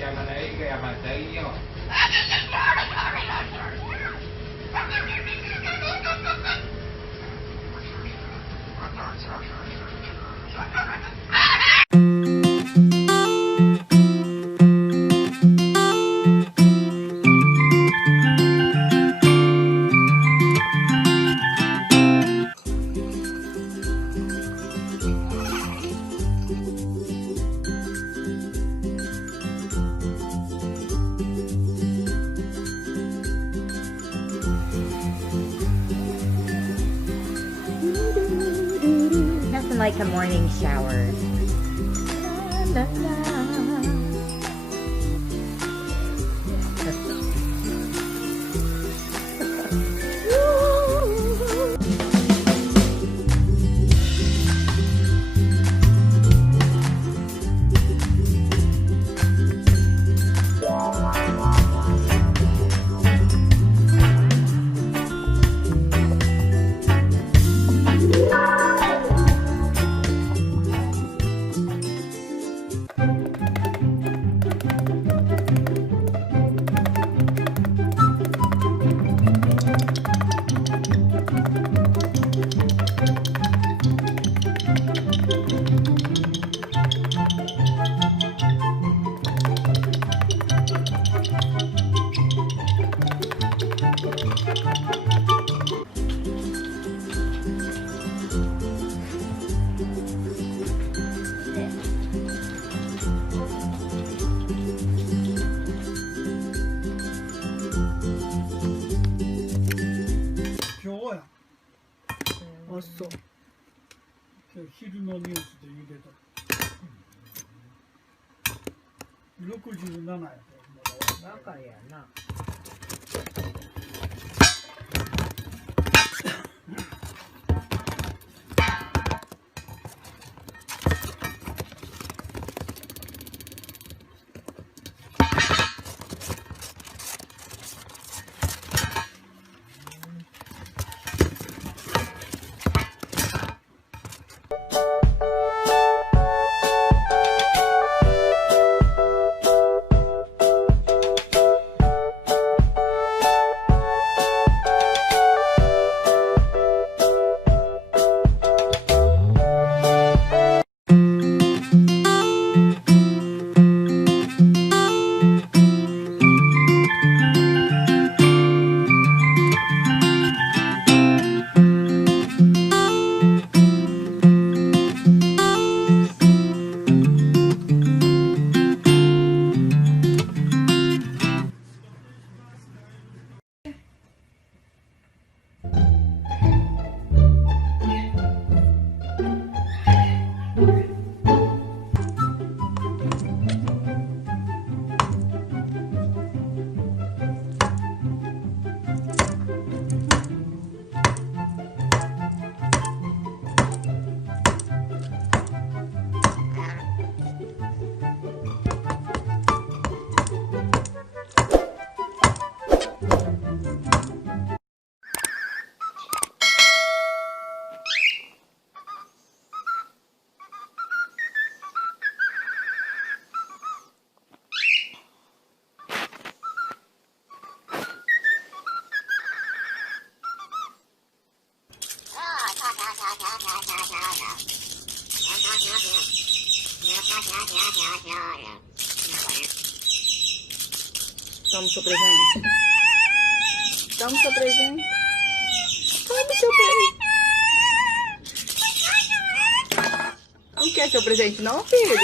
Giờ mà lấy cái mà thấy không? Nothing like a morning shower. La, la, la.そう。昼のニュースで言うてた。67やった。若いやな。Somos o presente. Toma seu presente. Toma seu presente. Não quer seu presente não, filho?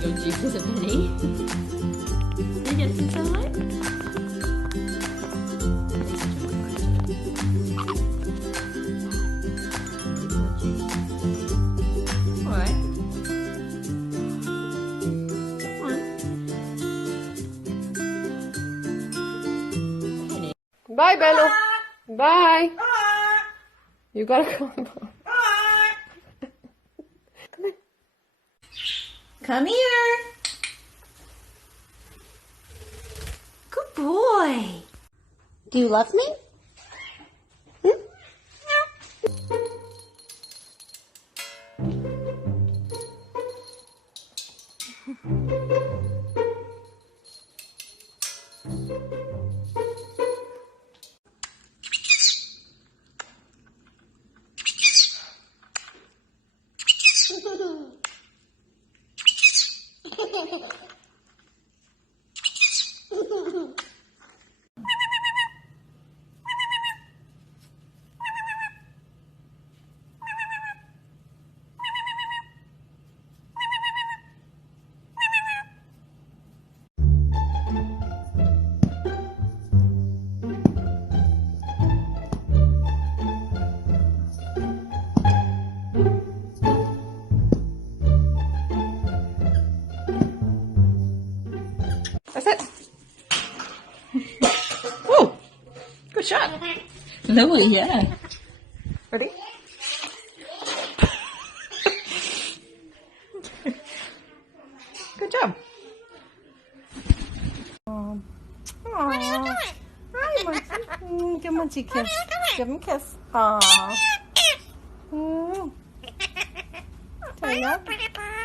Your juice is a penny. Did you get some sunlight? Alright. Bye, Bello. Bye. You gotta come. Come here. Good boy. Do you love me? That's it. Woo! Good shot. Louie, yeah. Ready? Good job. What are you doing? Hi, Munchie. Give Munchie a kiss. Give him a kiss. Aww. There you go.